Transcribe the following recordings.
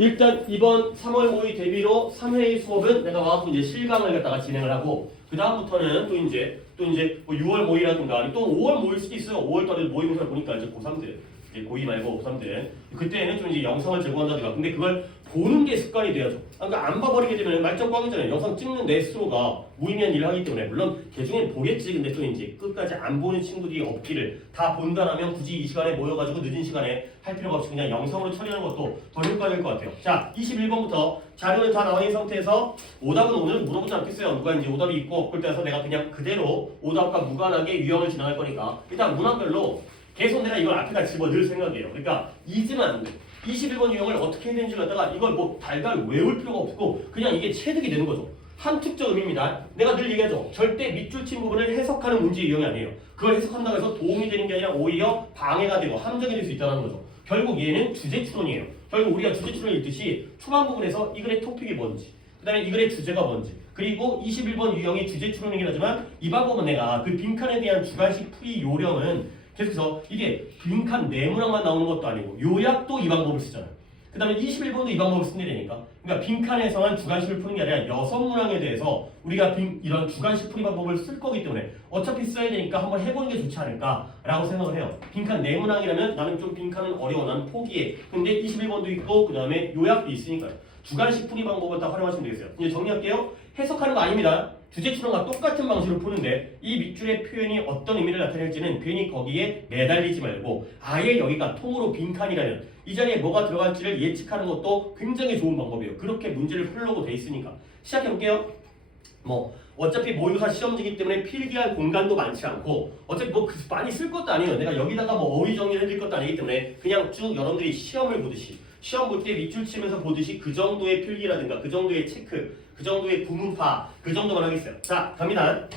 일단 이번 3월 모의 대비로 3회의 수업은 내가 와서 이제 실강을 갖다가 진행을 하고 그 다음부터는 또 이제 뭐 6월 모의라든가 아니 또 5월 모일 수도 있어요. 5월 달에 모의고사를 보니까 이제 고3들 이제 고2 말고 고3들 그때는 좀 이제 영상을 제공한다든가 근데 그걸 보는 게 습관이 돼야죠. 그러니까 안 봐버리게 되면 말짱 꽝이잖아요. 영상 찍는 내 스스로가 무의미한 일을 하기 때문에 물론 개중엔 보겠지. 근데 또 이제 끝까지 안 보는 친구들이 없기를 다 본다라면 굳이 이 시간에 모여가지고 늦은 시간에 할 필요가 없이 그냥 영상으로 처리하는 것도 더 효과적일 것 같아요. 자, 21번부터 자료는 다 나와 있는 상태에서 오답은 오늘 물어보지 않겠어요. 누가 이제 오답이 있고 없을 때서 내가 그냥 그대로 오답과 무관하게 유형을 진행할 거니까 일단 문항별로 계속 내가 이걸 앞에다 집어넣을 생각이에요. 그러니까 잊으면 안 돼. 21번 유형을 어떻게 해야 되는지 갖다가 이걸 뭐 달달 외울 필요가 없고 그냥 이게 체득이 되는 거죠. 한 특정 의미입니다. 내가 늘 얘기하죠. 절대 밑줄 친 부분을 해석하는 문제 유형이 아니에요. 그걸 해석한다고 해서 도움이 되는 게 아니라 오히려 방해가 되고 함정이 될 수 있다는 거죠. 결국 얘는 주제 추론이에요. 결국 우리가 주제 추론을 읽듯이 초반 부분에서 이 글의 토픽이 뭔지 그 다음에 이 글의 주제가 뭔지 그리고 21번 유형이 주제 추론이긴 하지만 이 방법은 내가 그 빈칸에 대한 주관식 풀이 요령은 계속해서 이게 빈칸 내문항만 나오는 것도 아니고 요약도 이 방법을 쓰잖아요. 그 다음에 21번도 이 방법을 쓴다니까. 그러니까 빈칸에서만 주관식을 푸는 게 아니라 6문항에 대해서 우리가 이런 주관식 풀이 방법을 쓸 거기 때문에 어차피 써야 되니까 한번 해보는 게 좋지 않을까라고 생각을 해요. 빈칸 내문항이라면 나는 좀 빈칸은 어려워. 나는 포기해. 근데 21번도 있고 그 다음에 요약도 있으니까요. 주관식 풀이 방법을 다 활용하시면 되겠어요. 이제 정리할게요. 해석하는 거 아닙니다. 주제 추론과 똑같은 방식으로 푸는데 이 밑줄의 표현이 어떤 의미를 나타낼지는 괜히 거기에 매달리지 말고 아예 여기가 통으로 빈칸이라면 이 자리에 뭐가 들어갈지를 예측하는 것도 굉장히 좋은 방법이에요. 그렇게 문제를 풀려고 돼 있으니까. 시작해볼게요. 어차피 모의고사 시험지기 때문에 필기할 공간도 많지 않고 어차피 뭐 많이 쓸 것도 아니에요. 내가 여기다가 뭐 어휘 정리를 해드릴 것도 아니기 때문에 그냥 쭉 여러분들이 시험을 보듯이 시험 볼 때 밑줄 치면서 보듯이 그 정도의 필기라든가 그 정도의 체크 그 정도의 구문파 그 정도만 하겠어요. 자, 갑니다.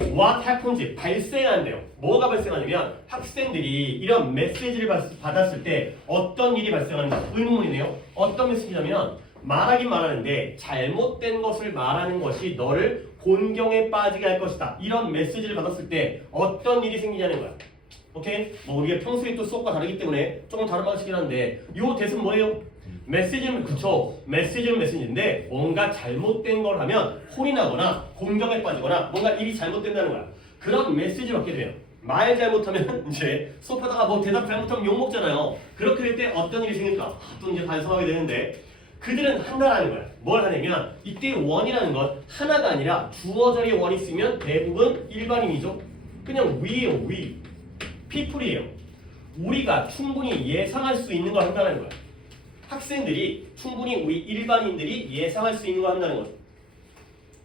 What happens? 발생한대요. 뭐가 발생하냐면 학생들이 이런 메시지를 받았을 때 어떤 일이 발생하는가 의문이네요. 어떤 메시지냐면 말하긴 말하는데 잘못된 것을 말하는 것이 너를 곤경에 빠지게 할 것이다. 이런 메시지를 받았을 때 어떤 일이 생기냐는 거야. 오케이? 뭐 우리가 평소에 또 수업과 다르기 때문에 조금 다른 방식이긴 한데 요 대은 뭐예요? 메시지는 그쵸. 메시지는 메시지인데 뭔가 잘못된 걸 하면 혼이 나거나 공격에 빠지거나 뭔가 일이 잘못된다는 거야. 그런 메시지를 받게 돼요. 말 잘못하면 이제 수업하다가 뭐 대답 잘못하면 욕먹잖아요. 그렇게 될 때 어떤 일이 생길까? 또 이제 반성하게 되는데 그들은 한다라는 거야. 뭘 하냐면 이때 원이라는 것 하나가 아니라 주어 자리에 원이 있으면 대부분 일반인이죠. 그냥 we예요. we. people이에요. 우리가 충분히 예상할 수 있는 걸 한다는 거야. 학생들이 충분히 우리 일반인들이 예상할 수 있는 걸 한다는 거죠.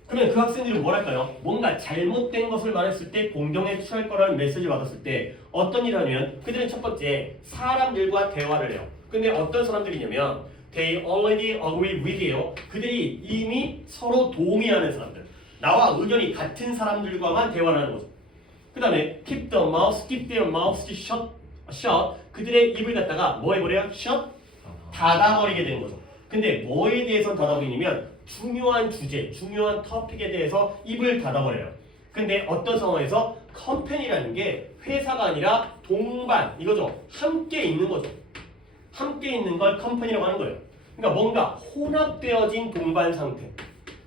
그러면 그 학생들은 뭘 할까요? 뭔가 잘못된 것을 말했을 때 공경에 처할 거라는 메시지를 받았을 때 어떤 일을 하냐면 그들은 첫 번째 사람들과 대화를 해요. 근데 어떤 사람들이냐면 they already agree with예요. 그들이 이미 서로 동의하는 사람들. 나와 의견이 같은 사람들과만 대화를 하는 거죠. 그 다음에 keep their mouths shut. 그들의 입을 갖다가 뭐 해버려요? shut? 닫아버리게 되는 거죠. 근데 뭐에 대해서 닫아버리냐면 중요한 주제, 중요한 토픽에 대해서 입을 닫아버려요. 근데 어떤 상황에서 컴퍼니라는 게 회사가 아니라 동반, 이거죠. 함께 있는 거죠. 함께 있는 걸 컴퍼니라고 하는 거예요. 그러니까 뭔가 혼합되어진 동반 상태.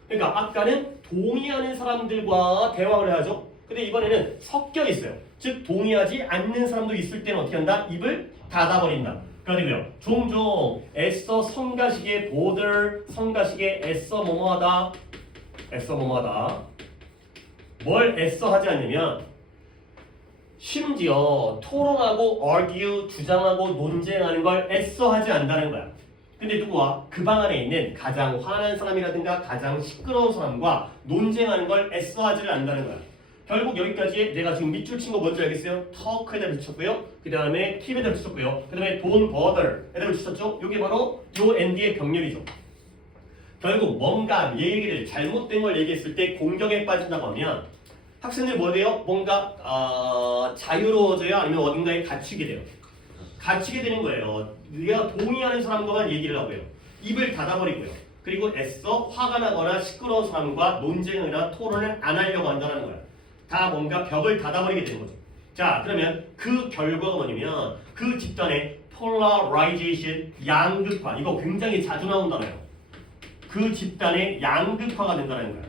그러니까 아까는 동의하는 사람들과 대화를 해야죠. 근데 이번에는 섞여 있어요. 즉 동의하지 않는 사람도 있을 때는 어떻게 한다? 입을 닫아버린다. 그리고요. 종종 애써 성가시게 bother, 성가시게 애써 뭐뭐하다. 애써 뭐뭐하다. 뭘 애써 하지 않냐면 심지어 토론하고 argue, 주장하고 논쟁하는 걸 애써 하지 않는다는 거야. 근데 누구와? 그 방 안에 있는 가장 화난 사람이라든가 가장 시끄러운 사람과 논쟁하는 걸 애써 하지를 않는다는 거야. 결국 여기까지 내가 지금 밑줄 친 거 뭔지 알겠어요? talk에다 붙였고요. 그 다음에 keep에다 붙였고요. 그 다음에 don't bother에다 붙였죠? 이게 바로 요 and의 병렬이죠. 결국 뭔가 얘기를 잘못된 걸 얘기했을 때 공격에 빠진다고 하면 학생들 뭐 돼요? 뭔가 자유로워져요? 아니면 어딘가에 갇히게 돼요? 갇히게 되는 거예요. 내가 동의하는 사람과만 얘기를 하고요. 입을 닫아버리고요. 그리고 애써 화가 나거나 시끄러운 사람과 논쟁이나 토론을 안 하려고 한다는 거야. 다 뭔가 벽을 닫아버리게 되는 거죠. 자, 그러면 그 결과가 뭐냐면 그 집단의 polarization, 양극화. 이거 굉장히 자주 나온 단어예요. 그 집단의 양극화가 된다는 거예요.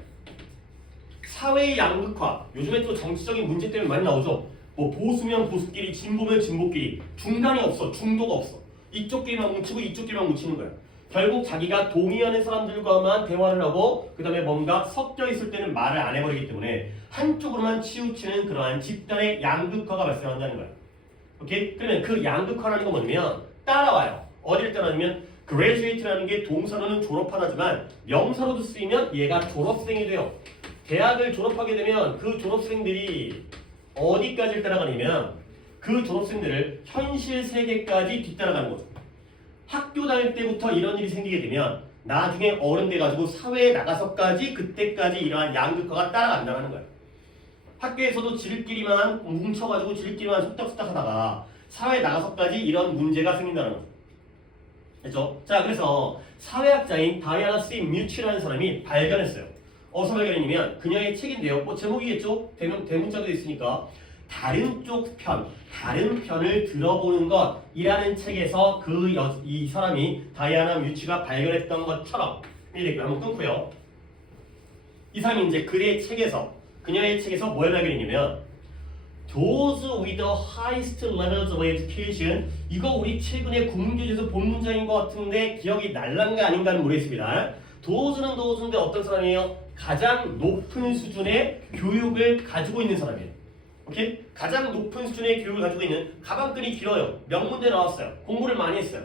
사회의 양극화. 요즘에 또 정치적인 문제 때문에 많이 나오죠. 뭐 보수면 보수끼리, 진보면 진보끼리, 중간이 없어, 중도가 없어. 이쪽끼리만 뭉치고 이쪽끼리만 뭉치는 거야. 결국 자기가 동의하는 사람들과만 대화를 하고 그 다음에 뭔가 섞여 있을 때는 말을 안 해버리기 때문에 한쪽으로만 치우치는 그러한 집단의 양극화가 발생한다는 거야. 오케이? 그러면 그 양극화라는 건 뭐냐면 따라와요. 어디를 따라하냐면 graduate라는 게 동사로는 졸업하다지만 명사로도 쓰이면 얘가 졸업생이 돼요. 대학을 졸업하게 되면 그 졸업생들이 어디까지 따라가냐면 그 졸업생들을 현실 세계까지 뒤따라가는 거죠. 학교 다닐 때부터 이런 일이 생기게 되면 나중에 어른 돼가지고 사회에 나가서까지 그때까지 이러한 양극화가 따라간다는 거예요. 학교에서도 지들끼리만 뭉쳐가지고 지들끼리만 속닥속닥 하다가 사회에 나가서까지 이런 문제가 생긴다는 거죠. 그렇죠? 자, 그래서 사회학자인 다이아나 C. 뮤치라는 사람이 발견했어요. 어디서 발견했냐면 그녀의 책인데요. 뭐 제목이겠죠? 대문자도 있으니까 다른 쪽 편, 다른 편을 들어보는 것이라는 책에서 이 사람이 다이아나 뮤치가 발견했던 것처럼 이렇게 한번 끊고요. 이 사람이 이제 그녀의 책에서 뭘 발견했냐면 Those with the highest levels of education. 이거 우리 최근에 국문교재에서 본 문장인 것 같은데 기억이 날란가 아닌가는 모르겠습니다. Those인데 어떤 사람이에요? 가장 높은 수준의 교육을 가지고 있는 사람이에요. 오케이? 가장 높은 수준의 교육을 가지고 있는 가방끈이 길어요. 명문대 나왔어요. 공부를 많이 했어요.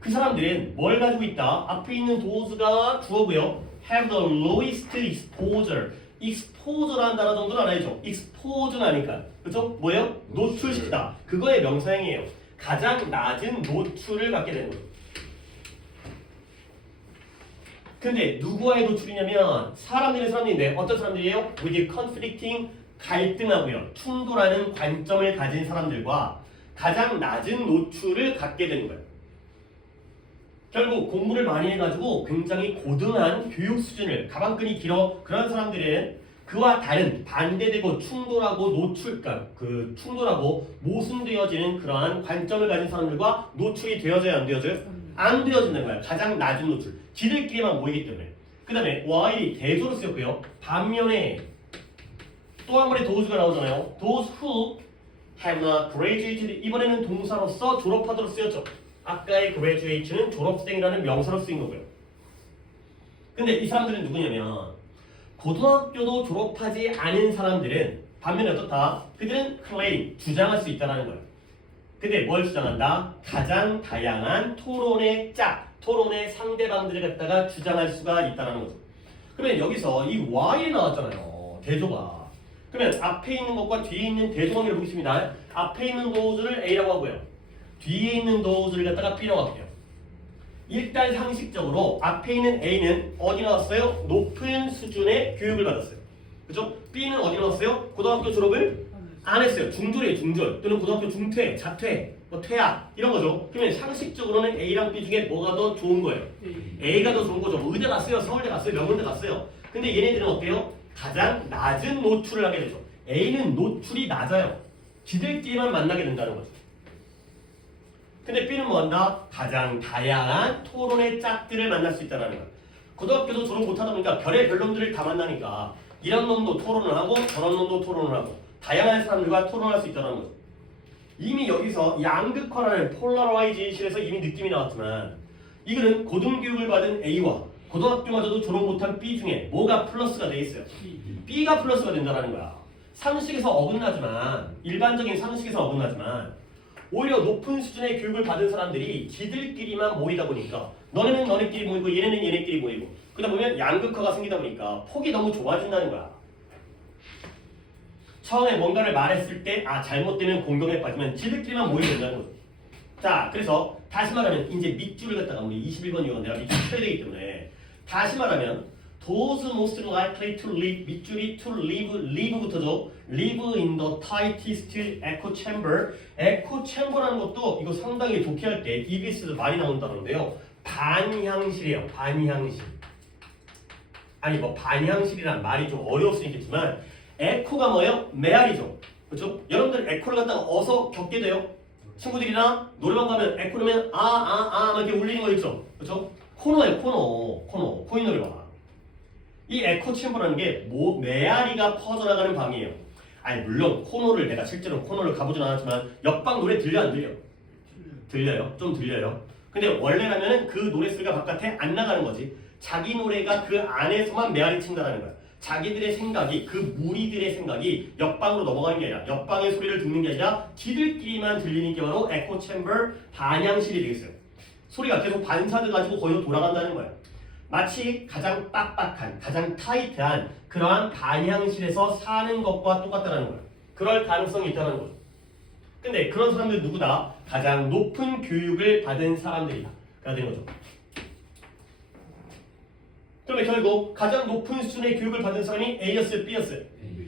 그 사람들은 뭘 가지고 있다? 앞에 있는 those가 주어고요. Have the lowest exposure. exposure라는 단어 정도는 알아야죠. expose는 아니까. 그렇죠? 뭐예요? 노출시키다. 그거의 명사형이에요. 가장 낮은 노출을 갖게 되는 거예요. 근데 누구와의 노출이냐면 사람들인데 어떤 사람들이에요? with conflicting 갈등하고요. 충돌하는 관점을 가진 사람들과 가장 낮은 노출을 갖게 되는 거예요. 결국 공부를 많이 해가지고 굉장히 고등한 교육 수준을 가방끈이 길어 그런 사람들은 그와 다른 반대되고 충돌하고 충돌하고 모순되어지는 그러한 관점을 가진 사람들과 노출이 되어져야 안 되어져요? 안 되어진다는 거야. 가장 낮은 노출. 지들끼리만 모이기 때문에. 그 다음에 while이 대조로 쓰였고요. 반면에 또 한 번의 those가 나오잖아요. Those who have not graduated. 이번에는 동사로서 졸업하도록 쓰였죠. 아까의 graduate는 졸업생이라는 명사로 쓰인 거고요. 근데 이 사람들은 누구냐면 고등학교도 졸업하지 않은 사람들은 반면에 어떻다? 그들은 claim, 주장할 수 있다는 거예요. 근데 뭘 주장한다? 가장 다양한 토론의 상대방들을 갖다가 주장할 수가 있다는 거죠. 그러면 여기서 이 Y에 나왔잖아요. 대조가. 그러면 앞에 있는 것과 뒤에 있는 대조관계를 보겠습니다. 앞에 있는 those를 A라고 하고요. 뒤에 있는 those를 갖다가 B라고 할게요. 일단 상식적으로 앞에 있는 A는 어디 나왔어요? 높은 수준의 교육을 받았어요. 그죠? B는 어디 나왔어요? 고등학교 졸업을 안 했어요. 중졸이에요, 중졸. 또는 고등학교 중퇴, 자퇴, 뭐 퇴학 이런 거죠. 그러면 상식적으로는 A랑 B 중에 뭐가 더 좋은 거예요? A가 더 좋은 거죠. 의대 갔어요, 서울대 갔어요, 명문대 갔어요. 근데 얘네들은 어때요? 가장 낮은 노출을 하게 되죠. A는 노출이 낮아요. 지들끼리만 만나게 된다는 거죠. 근데 B는 뭐한다? 가장 다양한 토론의 짝들을 만날 수 있다는 거야. 고등학교도 졸업 못하다 보니까 별의별 놈들을 다 만나니까 이런 놈도 토론을 하고 저런 놈도 토론을 하고 다양한 사람들과 토론할 수 있다는 거죠. 이미 여기서 양극화라는 폴라라이제이션에서 이미 느낌이 나왔지만 이거는 고등교육을 받은 A와 고등학교마저도 졸업 못한 B 중에 뭐가 플러스가 돼 있어요? B가 플러스가 된다는 거야. 상식에서 어긋나지만 일반적인 상식에서 어긋나지만 오히려 높은 수준의 교육을 받은 사람들이 지들끼리만 모이다 보니까 너네는 너네끼리 모이고 얘네는 얘네끼리 모이고 그러다 보면 양극화가 생기다 보니까 폭이 너무 좁아진다는 거야. 처음에 뭔가를 말했을 때 잘못되면 공경에 빠지면 지들끼리만 모이게 된다는 거죠. 자, 그래서 다시 말하면 이제 밑줄을 갖다가 우리 21번 이유가 내가 밑줄 쳐야 되기 때문에 다시 말하면 those most likely to live 밑줄이 to live부터죠. live in the tightest echo chamber. echo chamber라는 것도 이거 상당히 좋게 할 때 EBS도 많이 나온다는데요. 반향실이에요. 반향실. 아니 뭐 반향실이란 말이 좀 어려울 수 있겠지만 에코가 뭐예요? 메아리죠. 그렇죠? 여러분들 에코를 갖다가 어서 겪게 돼요. 친구들이랑 노래방 가면 에코 넣으면 막 이렇게 울리는 거 있죠? 그렇죠? 코너에 코너 코인 노래방. 이 에코 챔버라는 게 메아리가 퍼져나가는 방이에요. 아니 물론 코너를 내가 실제로 코너를 가보진 않았지만 옆방 노래 들려 안 들려? 들려요. 좀 들려요. 근데 원래라면은 그 노래 소리가 바깥에 안 나가는 거지. 자기 노래가 그 안에서만 메아리 친다라는 거야. 자기들의 생각이 그 무리들의 생각이 옆방으로 넘어가는 게 아니라 옆방의 소리를 듣는 게 아니라 지들끼리만 들리는 게 바로 에코 챔버 반향실이 되겠어요. 소리가 계속 반사돼 가지고 거기서 돌아간다는 거예요. 마치 가장 빡빡한, 가장 타이트한 그러한 반향실에서 사는 것과 똑같다는 거예요. 그럴 가능성이 있다는 거죠. 근데 그런 사람들 누구다? 가장 높은 교육을 받은 사람들이다. 가 되는 거죠. 그러면 결국 가장 높은 수준의 교육을 받은 사람이 A였어요? B였어요?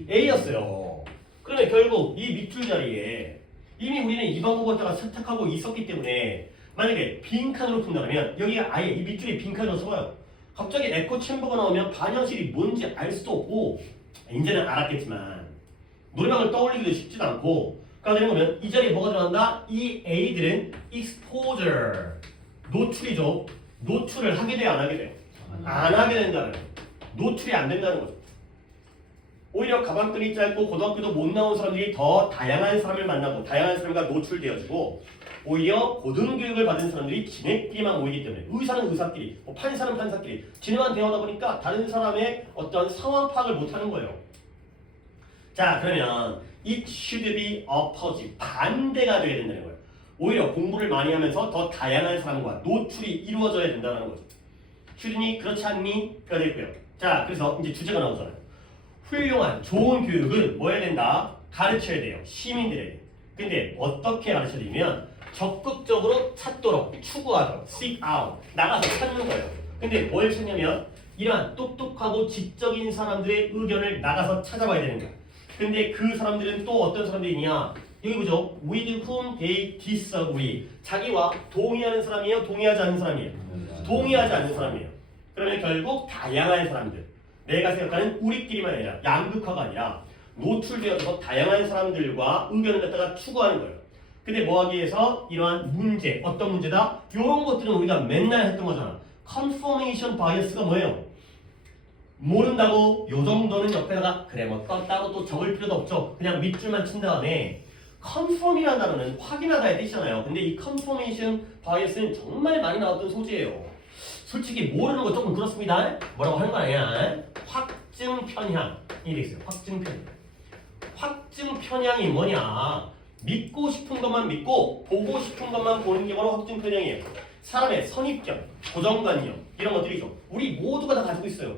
A였어요. 그러면 결국 이 밑줄 자리에 이미 우리는 이 방법을 갖다가 세탁하고 있었기 때문에 만약에 빈칸으로 푼다면 여기가 아예 이 밑줄에 빈칸으로 써봐요. 갑자기 에코 챔버가 나오면 반향실이 뭔지 알 수도 없고 이제는 알았겠지만 노래방을 떠올리기도 쉽지도 않고 그러니까 보면 이 자리에 뭐가 들어간다? 이 A들은 exposure 노출이죠. 노출을 하게 돼요? 안 하게 돼요? 안 하게 된다는 거예요. 노출이 안 된다는 거죠. 오히려 가방끈이 짧고 고등학교도 못 나온 사람들이 더 다양한 사람을 만나고 다양한 사람과 노출되어지고 오히려 고등교육을 받은 사람들이 지네끼리만 모이기 때문에 의사는 의사끼리, 판사는 판사끼리 지네만 대화하다 보니까 다른 사람의 어떤 상황 파악을 못하는 거예요. 자 그러면 it should be opposite 반대가 돼야 된다는 거예요. 오히려 공부를 많이 하면서 더 다양한 사람과 노출이 이루어져야 된다는 거죠. 슈린이 그렇지 않니? 가 되고요. 자 그래서 이제 주제가 나오잖아요. 훌륭한 좋은 교육은 뭐 해야 된다? 가르쳐야 돼요. 시민들에게. 근데 어떻게 가르쳐야 되냐면 적극적으로 찾도록 추구하도록 seek out 나가서 찾는 거예요. 근데 뭘 찾냐면 이러한 똑똑하고 지적인 사람들의 의견을 나가서 찾아봐야 되는 거야. 근데 그 사람들은 또 어떤 사람들이냐? 여기 보죠. with whom they disagree. 자기와 동의하는 사람이에요? 동의하지 않는 사람이에요? 동의하지 않는 사람이에요. 그러면 결국 다양한 사람들. 내가 생각하는 우리끼리만 아니라 양극화가 아니라 노출되어서 다양한 사람들과 의견을 갖다가 추구하는 거예요. 근데 뭐 하기 위해서 이러한 문제, 어떤 문제다? 이런 것들은 우리가 맨날 했던 거잖아. confirmation bias가 뭐예요? 모른다고 요 정도는 옆에다가 그래 뭐 따로 또 적을 필요도 없죠. 그냥 밑줄만 친 다음에 confirm이라는 단어는 확인하다의 뜻이잖아요. 근데 이 confirmation bias는 정말 많이 나왔던 소재예요. 솔직히 모르는 거 조금 그렇습니다. 뭐라고 하는 거 아니야? 확증 편향이 되겠어요. 확증 편향. 확증 편향이 뭐냐? 믿고 싶은 것만 믿고 보고 싶은 것만 보는 게 바로 확증 편향이에요. 사람의 선입견, 고정관념 이런 것들이죠. 우리 모두가 다 가지고 있어요.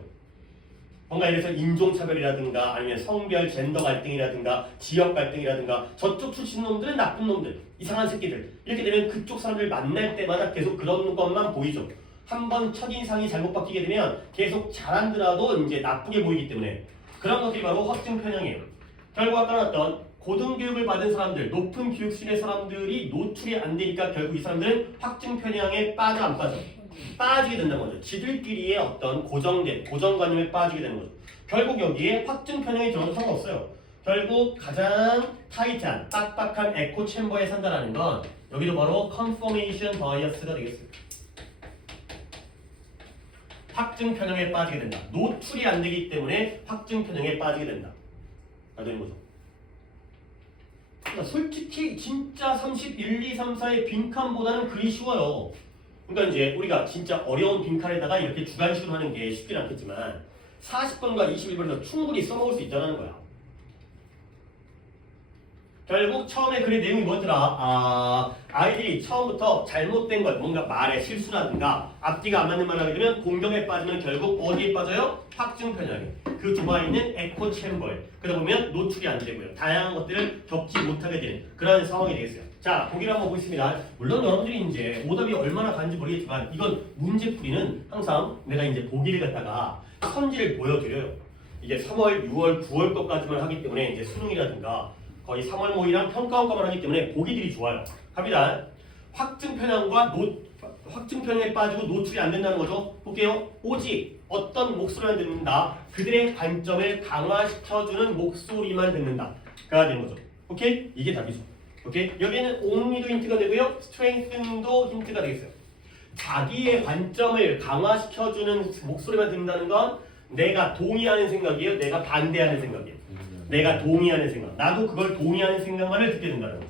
뭔가 예를 들어서 인종차별이라든가 아니면 성별, 젠더 갈등이라든가 지역 갈등이라든가 저쪽 출신 놈들은 나쁜 놈들, 이상한 새끼들 이렇게 되면 그쪽 사람들 만날 때마다 계속 그런 것만 보이죠. 한번 첫인상이 잘못 바뀌게 되면 계속 잘한더라도 이제 나쁘게 보이기 때문에 그런 것들이 바로 확증 편향이에요. 결국 아까 나왔던 고등교육을 받은 사람들, 높은 교육 수준의 사람들이 노출이 안 되니까 결국 이 사람들은 확증 편향에 빠져 안 빠져? 빠지게 된다는 거죠. 지들끼리의 어떤 고정된 고정관념에 빠지게 되는 거죠. 결국 여기에 확증 편향이 들어도 상관없어요. 결국 가장 타이트한 빡빡한 에코 챔버에 산다라는 건 여기도 바로 confirmation bias가 되겠어요. 확증 편향에 빠지게 된다. 노출이 안 되기 때문에 확증 편향에 빠지게 된다. 가 되는 거죠. 그러니까 솔직히 진짜 31, 2, 3, 4의 빈칸보다는 그리 쉬워요. 그러니까 이제 우리가 진짜 어려운 빈칸에다가 이렇게 주관식으로 하는 게 쉽진 않겠지만 40번과 21번에서 충분히 써먹을 수 있다는 거야. 결국 처음에 글의 내용이 뭐였더라? 아이들이 처음부터 잘못된 것, 뭔가 말의 실수라든가 앞뒤가 안 맞는 말을 하게 되면 공경에 빠지면 결국 어디에 빠져요? 확증 편향에. 그 좁아 있는 에코 챔버에. 그러다 보면 노출이 안 되고요. 다양한 것들을 겪지 못하게 되는 그런 상황이 되겠어요. 자, 보기를 한번 보겠습니다. 물론 여러분들이 이제 오답이 얼마나 가는지 모르겠지만 이건 문제풀이는 항상 내가 이제 보기를 갖다가 선지를 보여드려요. 이게 3월, 6월, 9월 것까지만 하기 때문에 이제 수능이라든가 거의 3월 모의랑 평가원과만 하기 때문에 보기들이 좋아요. 갑니다. 확증 편향에 빠지고 노출이 안 된다는 거죠. 볼게요. 오직 어떤 목소리만 듣는다. 그들의 관점을 강화시켜주는 목소리만 듣는다. 가 되는 거죠. 오케이? 이게 답이죠. 오케이? 여기에는 only도 힌트가 되고요. strengthen도 힌트가 되겠어요. 자기의 관점을 강화시켜주는 목소리만 듣는다는 건 내가 동의하는 생각이에요. 내가 반대하는 생각이에요. 내가 동의하는 생각. 나도 그걸 동의하는 생각만을 듣게 된다는 거죠.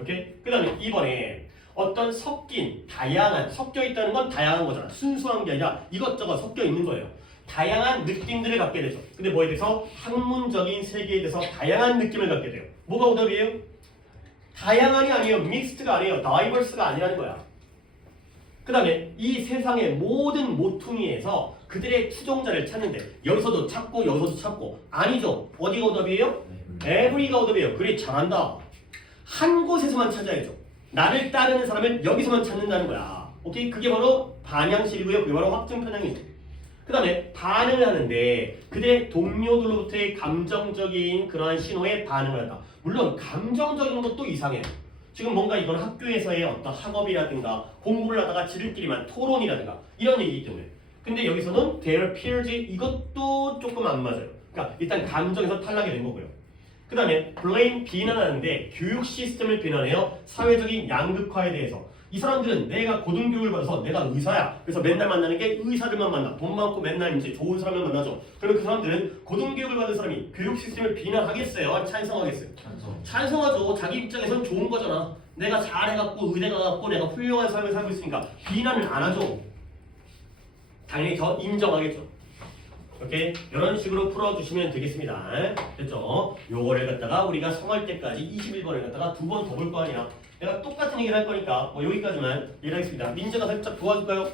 오케이? 그 다음에 이번에 어떤 섞인, 다양한, 섞여 있다는 건 다양한 거잖아. 순수한 게 아니라 이것저것 섞여 있는 거예요. 다양한 느낌들을 갖게 되죠. 근데 뭐에 대해서? 학문적인 세계에 대해서 다양한 느낌을 갖게 돼요. 뭐가 오답이에요? 다양한이 아니에요. 믹스트가 아니에요. 다이버스가 아니라는 거야. 그 다음에 이 세상의 모든 모퉁이에서 그들의 추종자를 찾는데 여기서도 찾고 여기서도 찾고 아니죠. 어디가 오답이에요? every가 오답이에요. 그래 잘한다. 한 곳에서만 찾아야죠. 나를 따르는 사람을 여기서만 찾는다는 거야. 오케이? 그게 바로 반향식이고요. 그게 바로 확증 편향이죠. 그 다음에 반응을 하는데 그들의 동료들로부터의 감정적인 그러한 신호에 반응을 한다. 물론 감정적인 것도 이상해요. 지금 뭔가 이건 학교에서의 어떤 학업이라든가 공부를 하다가 지들끼리만 토론이라든가 이런 얘기이기 때문에. 근데 여기서는 their peers 이것도 조금 안 맞아요. 그러니까 일단 감정에서 탈락이 된 거고요. 그 다음에 blame 비난하는데 교육 시스템을 비난해요. 사회적인 양극화에 대해서. 이 사람들은 내가 고등교육을 받아서 내가 의사야. 그래서 맨날 만나는 게 의사들만 만나. 돈 많고 맨날 이제 좋은 사람을 만나죠. 그러면 그 사람들은 고등교육을 받은 사람이 교육 시스템을 비난하겠어요? 아니 찬성하겠어요? 찬성하죠. 자기 입장에서는 좋은 거잖아. 내가 잘해갖고 의대가 갖고 내가 훌륭한 삶을 살고 있으니까 비난을 안 하죠. 당연히 더 인정하겠죠. 오케이? 이런 식으로 풀어주시면 되겠습니다. 됐죠? 요거를 갖다가 우리가 3월 때까지 21번을 갖다가 2번 더 볼 거 아니야. 내가 똑같은 얘기를 할 거니까 뭐 여기까지만 얘기하겠습니다. 민재가 살짝 도와줄까요?